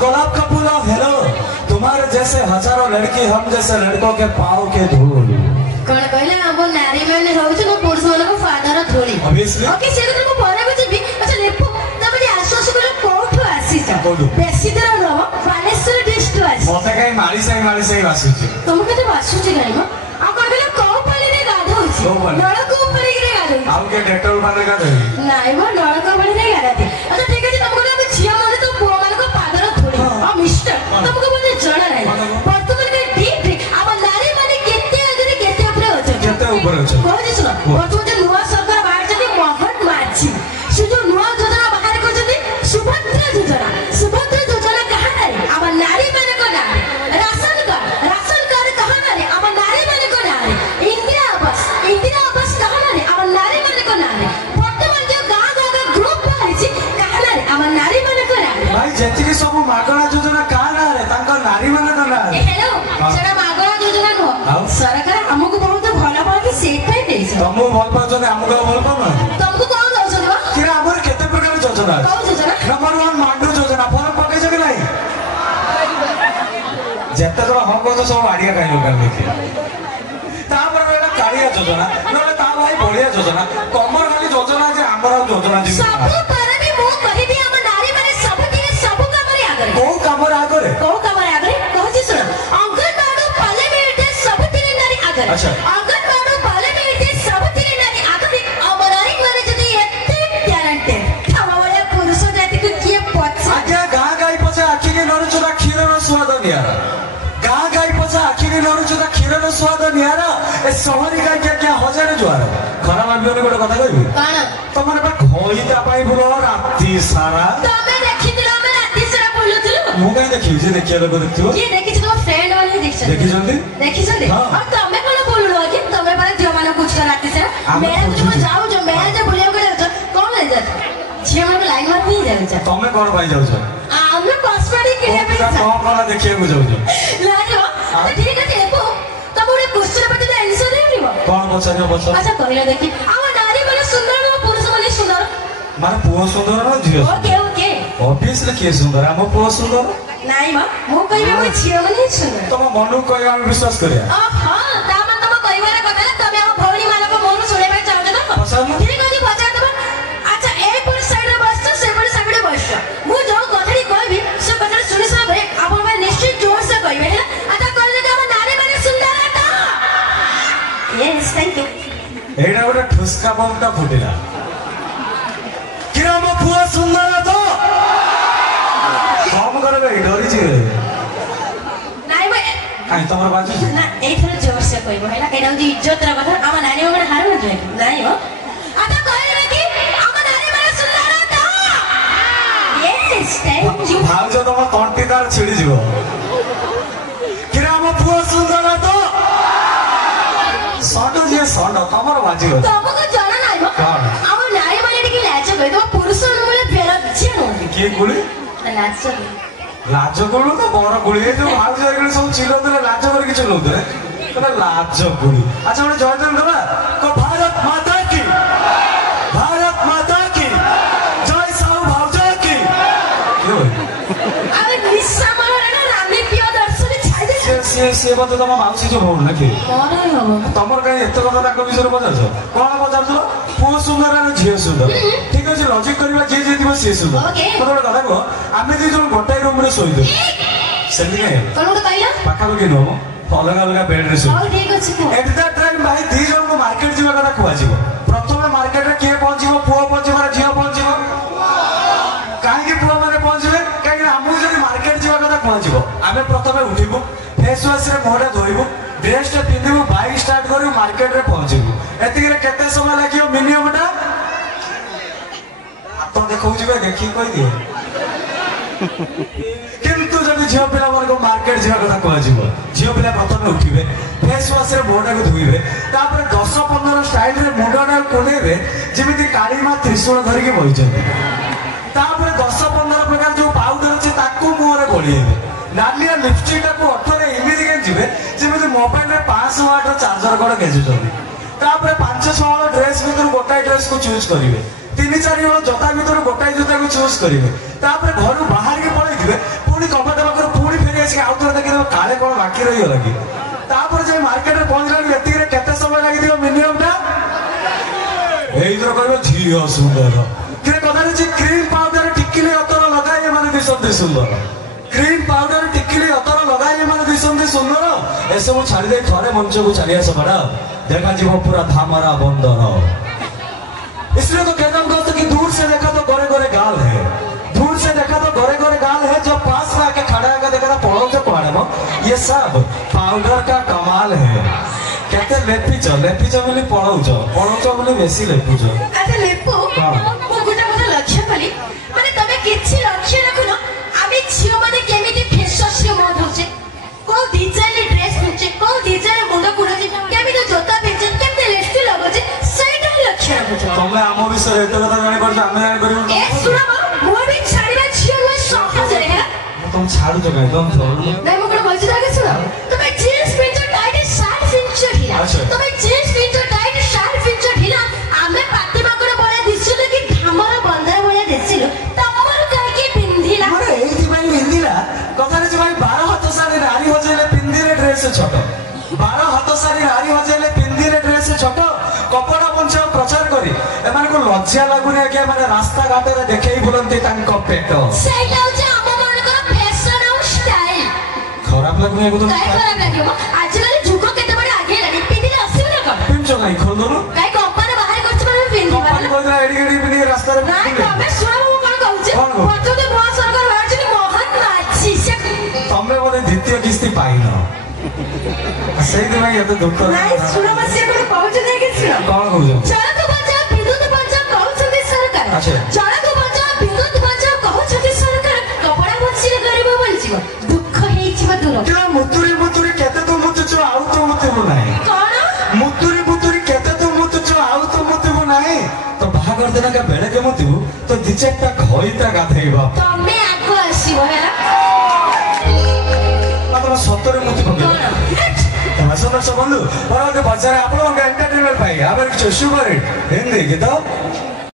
गुलाब का फूल हेलो, तुम्हारे जैसे हजारों लड़की, हम जैसे लड़कों के पाँव के धूल। कौन कहले हम नारी माने होउछ को पुरुष मानको फादर थोड़ी ऑब्वियसली ओके से तो परे को जेबी अच्छा लेपो तबे आश्वास को कोठो आसीछ बेसी दिन रहो फानेश्वर डिस्ट आसी मते काई मारी सही वासुची तुमके तो वासुची गाइबो आ कोन कहले को पाली रे गाधौछि नळको ऊपर रे गाधौछि आउ के डेटोल माने गाधौछि नाइ मो नळको पाली रे गाधौछि अच्छा ठीक अछि तुमको हम छिया माने तो पुओ मानको फादर थोड़ी आ मिस्टर तुमको मुझे जाना नहीं वर्तमान के डीप अब नारी माने केते आगे केते ऊपर अछि केते ऊपर अछि कहै सुन वर्तमान जे नुवा सरकार बाहर जति मोहन माछी से जो नुवा योजना बाहर करछथि सुभद्रा योजना कहा नारी अब नारी माने को नारी राशन कार्ड कहा नारी अब नारी माने को नारी इंदिरा आवास कहा नारी अब नारी माने को नारी वर्तमान जो गाँ ग्रुप बाहरिछि कहा नारी अब नारी माने को नारी भाई जेतिके सब मागणा योजना का नारे तांको नारी माने को नारे हेलो सेटा मागणा योजना नो सरकार हमको बहुत भलो भलो सेट देइछ तमु भल पाछन हमको भल पाउन तुमको कौन दउछन बा किरा हमर केते प्रकार योजना कौन योजना नंबर 1 मांडू योजना फॉर्म पकै छ कि नहीं जेते तो हम को तो सब आडिया काई लोकल देखि तापर एटा कारिया योजना नले ता भाई बढ़िया योजना कमर वाली योजना जे हमर योजना जी सब पर भी मु कहिबी हम नारी माने सब दिने सब कामरे आगरे को कामर आगरे कहछि सुन अंगनबाड़ी पार्लियामेंट सब दिने नारी आगरे अच्छा अंगनबाड़ी पार्लियामेंट सब दिने नारी आगरे अब नारी माने जदी एते टैलेंटेड हमरे पुरुष जाति को किए पछ आज्ञा गाँ गाई पछे आखि के नरुचुरा क्षीर र स्वाद नियारा गाँ गाई पछे आखि के नरुचुरा क्षीर र स्वाद नियारा ए शहरी गाई क्या हजार जुआर खराब आबियोनी गोटे कथा कहबी काना तमने बा खोइता पाई बुलो राती सारा तमे देखिथिलो हम राती सारा बोलुथिलो मु काई देखि जे देखिया लोक देखथिबो ये देखिछ तो फ्रेंड वाले देखिछन हां और तमे कोन बोललो कि तमे बारे जो माने कुछ कर राती सारा मेरे जो जाऊ जो मेरे जो बोलियो करे कौन ले जा झिया मन लाइन मत नहीं जाऊ जा तमे कोन पाई जाउ छ हम कॉस्मेटिक के लिए कोन देखिया को जाउ छ लाजो तो ठीक है देखो तब उरे क्वेश्चन पते आंसर देनिबो कोन पछाने पछ अच्छा कहलो देखि हम नारी माने सुंदर न पुरुष माने सुंदर माने पुओ सुंदर न झियो ओके ऑब्वियसली के सुंदर हम पुओ सुंदर नाइ म मो कहिबे म झियो माने सुंदर तम मनु कहिबा हम विश्वास करिया हां ता मन तम कहिबार कथा तमे हम भौणी मानको मन सुनेबा चाहते तो पछाने ठीक अछि पछाने तब अच्छा ए पर साइड रे बसछ से पर साइड रे बसछ मु जो कथरी कहबी से कथा सुनि साबे आपण में निश्चित जोर से कहिबे है अच्छा कहले कि हम नारी माने सुंदर आता यस थैंक यू एडा गोटे ठुसका बमटा फुटिला किरा म पुओ सुंदर तो हम करबे डरी छी नाइ भाई काई तमर बाजू ना एथर जोर से कहबो हैला एडा जी इज्जत रा कथा हम नारी माने हार न जाय नाइ हो अच्छा कहले कि हम नारी माने सुंदर आता यस थैंक यू भाव जो तम तंटीदार छिड़ी जीवो किरा म पुओ सुंदर तो सडो जे सडो तमर बाजू तमको जाना नाइ हो कौन हम नारी माने टिके लाज गय तो पुरुष अनुमले बेलज्जे न के गुली लाज लाज गुलु तो बड़ गुली ए जो भाव जे सब चिलो देले लाज कर किछ नउतरे तने लाज गुली अच्छा ओने जय जय दबा को भारत माता की जय साहू भावजा की यो अबे निस्सा मारे रामी पियो दर्शन छाई दे से बात तम माउसी जो भौण नके मोरे हो तमर काई एते कथा ताको विषय पचारछ कोन पचारछ पुओ सुंदर आ झियो सुंदर ठीक अछि लॉजिक करबा जे जे दिबो से सुंदर कोन कथा को आमे दी जण गोटाई रूम रे सोइ दे सेंदी के कोन कहला पाखा के नो अलग अलग बेड रे सोइ हो ठीक अछि एट दैट टाइम भाई दी जण को मार्केट जीवा कथा खुआ जीवो प्रथम मार्केट रे के पहुंचीबो पुओ पहुंचीबो ना झियो पहुंचीबो काहे के पुओ माने पहुंचीबे काहे कि हमहु जदी मार्केट जीवा कथा पहुंचीबो आमे प्रथमे उठिबो फेस वॉश रे मोडा धोइबो ड्रेस टे पिंदिबो बाइक स्टार्ट करिबो मार्केट रे पहुंचीबो एतिक रे केते समय लागियो मिनिमम टा तो देखौ जिबे देखि कहि दियो किंतु जब झियो पिला मन को मार्केट जीवा कथा कहै जिवो झियो पिला प्रथमे उठिबे फेस वॉश रे मोडा को धोइबे तापर 10-15 स्टाइल रे मुंडना कोनेबे जेमिति काली मा त्रिशूल धरि के बहि जंती तापर 10-15 प्रकार जो पाउडर अछि ताको मुहरे बोलिबे नालिया लिपस्टिक को अठरे इमिति के जिबे जेमिति मोबाइल रे 500 वाट चार्जर कोड गेजु जंती तापर 500 वाला ड्रेस भीतर गोटाई ड्रेस को चूज करिवे 3-4 जोता भीतर गोटाई जोता को चूज करिवे तापर घर बाहर के पळै दिबे पुणी ହେଇଗଲା କି ତାପରେ ଯାଇ ମାର୍କେଟରେ ପହଞ୍ଚିଲା ଏତିକିରେ କେତେ ସମୟ ଲାଗିଥିବ ମିନିମମ୍ ଟା ଏଇଥର କହିବ ଝିଅ ସୁନ୍ଦର କିନ୍ତୁ କଥା ହେଉଛି କ୍ରିମ ପାଉଡର ଟିକିଲି ଅତର ଲଗାଇ ଏମାନେ ଦିଶନ୍ତି ସୁନ୍ଦର କ୍ରିମ ପାଉଡର ଟିକିଲି ଅତର ଲଗାଇ ଏମାନେ ଦିଶନ୍ତି ସୁନ୍ଦର ଏସବୁ ଛାଡ଼ି ଦେଇ ଥରେ ମଞ୍ଚକୁ ଚାଲି ଆସ ମ୍ୟାଡାମ ଦେଖାଯିବ ପୁରା ଧାମରା ବନ୍ଦର इसलिए तो कहता हूँ दोस्तों कि दूर से देखा तो गोरे गोरे गाल है दूर से देखा तो गोरे गोरे गाल है जो पास में आके खड़ा है देखा था पड़ो से पहाड़े में ये सब पाउडर का कमाल है कहते लेपिच बोली पड़ौच बोली बेसी लेपुच আচ্ছা লেপু ମୁଁ ଗୋଟେ କଥା ଲକ୍ଷ୍ୟ କଲି ମାନେ ତମେ କିଛି ଲକ୍ଷ୍ୟ ରଖୁନ ଆମେ ଝିଅ ମାନେ କେମିତି ଫେସୱାଶ ରେ ମୁହଁ ଧୋଉଛେ କୋଉ ଡିଜାଇନ ଡ୍ରେସ ପିନ୍ଧୁଛେ କୋଉ ଡିଜାଇନ ମୁଣ୍ଡ କୁଣ୍ଡୁଛେ କେମିତି ଜୋତା ପିନ୍ଧୁଛେ କେମିତି ଲିପଷ୍ଟିକ ଲଗାଉଛେ ସେଇଟା ହିଁ ଲକ୍ଷ୍ୟ ରଖୁଛ ତମେ ଆମ ବିଷୟରେ ଏତେ କଥା ଜାଣିପାରୁଛ ଆମେ ଜାଣିପାରିବୁ ଏ ଶୁଣ ମୁଁ ବି ଛାଡ଼ିବା ଝିଅ ନୁହେଁ ସହଜରେ ହେଲା ତମେ ଛାଡୁଛ କାହିଁ ତମେ ନାଇଁ ମୁଁ କଣ କହୁଛି ତାকে ଶୁଣ ତମେ ଜିନ୍ସ ପିନ୍ଧୁଛ ଟାଇଟ୍ ସାର୍ଟ ପିନ୍ଧୁଛ ଢିଲା ଆଚ୍ଛା। ତମେ ଜିନ୍ସ ପିନ୍ଧୁଛ ଟାଇଟ୍ ସାର୍ଟ ପିନ୍ଧୁଛ ଢିଲା ଆମେ ପାତି ମାଙ୍କଡ ଭଳିଆ ଦିଶିଲୁ କି ଧାମର ବନ୍ଧର ଭଳିଆ ଦିଶିଲୁ ତମର କାହିଁକି ପିନ୍ଧିଲା ମୋର ଏଇଥିପାଇଁ ପିନ୍ଧିଲା କଥାରେ ଯେ ଭାଇ 12 ହାତ ଶାଢୀ ନାରୀ ହଜେଇଲେ ପିନ୍ଧିଲେ ଡ୍ରେସ ଛୋଟ 12 ହାତ ଶାଢୀ ନାରୀ ହଜେଇଲେ ପିନ୍ଧିଲେ ଡ୍ରେସ ଛୋଟ କପଡ଼ା ବଞ୍ଚାଅ ପ୍ରଚାର କରି ଏମାନଙ୍କୁ ଲଜ୍ଜା ଲାଗୁନି ଆଜ୍ଞା ମାନେ ରାସ୍ତା ଘାଟରେ ଦେଖେଇ ବୁଲନ୍ତି ତାଙ୍କ ପେଟ ସେଇଟା ହଉଛି ଆମ ମାନଙ୍କର ଫ୍ୟାସନ ଆଉ ଷ୍ଟାଇଲ ଖରାପ ଲାଗୁନି ଆକୁ କାହିଁ ଖରାପ ଲାଗିବ ଆଜିକାଲି ଯୁଗ କେତେ ବଡ ଆଗେଇଲାଣି ପିନ୍ଧିଲେ ଅସୁବିଧା କଣ ପିନ୍ଧୁଛ କାହିଁ ଖୋଲୁନ କାହିଁ କମ୍ପାନୀ ବାହାରେ କରିଛି ମାନେ ପିନ୍ଧିବା କମ୍ପାନୀ କହିଥିଲା ଏଡିକି ଏଡିକି ପିନ୍ଧିକି ରାସ୍ତାରେ ନାଇଁ ତମେ ଶୁଣ ମୁଁ କଣ କହୁଛି କଣ କହୁଛୁ? ପ୍ରଥମେ ନୂଆ ସରକାର ବାହାରିଛନ୍ତି ମୋହନ ମାଝୀ ସେ ତମେ ବୋଧେ ଦ୍ୱିତୀୟ କିସ୍ତି ପାଇନ ସେଇଥିପାଇଁ ଏତେ ଦୁଃଖ ନାଇଁ ଶୁଣ ସିଏ କଣ କହୁଛନ୍ତି କି ଶୁଣ କଣ କହୁଛନ୍ତି ଜଳକୁ ବଞ୍ଚାଅ ବିଦ୍ୟୁତ ବଞ୍ଚାଅ କହୁଛନ୍ତି ସରକାର ଆଚ୍ଛା। ଜଳକୁ ବଞ୍ଚାଅ ବିଦ୍ୟୁତ ବଞ୍ଚାଅ କହୁଛନ୍ତି ସରକାର କପଡ଼ା ବଞ୍ଚିଲେ ଗରିବ ବଞ୍ଚିବ ଦୁଃଖ ହେଇଯିବ ଦୂର କିଲୋ ମୁତୁରି କେତେ ତୁ ମୁତୁଛୁ ଆଉ ତୁ ମୁତିବୁ ନାହିଁ କଣ ମୁତୁରି କେତେ ତୁ ମୁତୁଛୁ ଆଉ ତୁ ମୁତିବୁ ନାହିଁ ତ ବାହାଘର ଦିନ କା ବେଳକେ ମୁତିବୁ ତ ଦି ଚାରିଟା ଘଇତା ଗାଧେଇବା ତମେ ଆଗ ଆସିବ ହେଲା ତମ ସତରେ ମୁତି ପକେଇବ ଦର୍ଶକ ବନ୍ଧୁ ପରବର୍ତ୍ତୀ ପର୍ଯ୍ୟାୟରେ ଆପଣଙ୍କ ଏଣ୍ଟରଟେନମେଣ୍ଟ ପାଇଁ ଆମେ ସୁପର ହିଟ୍ ହିନ୍ଦୀ ଗୀତ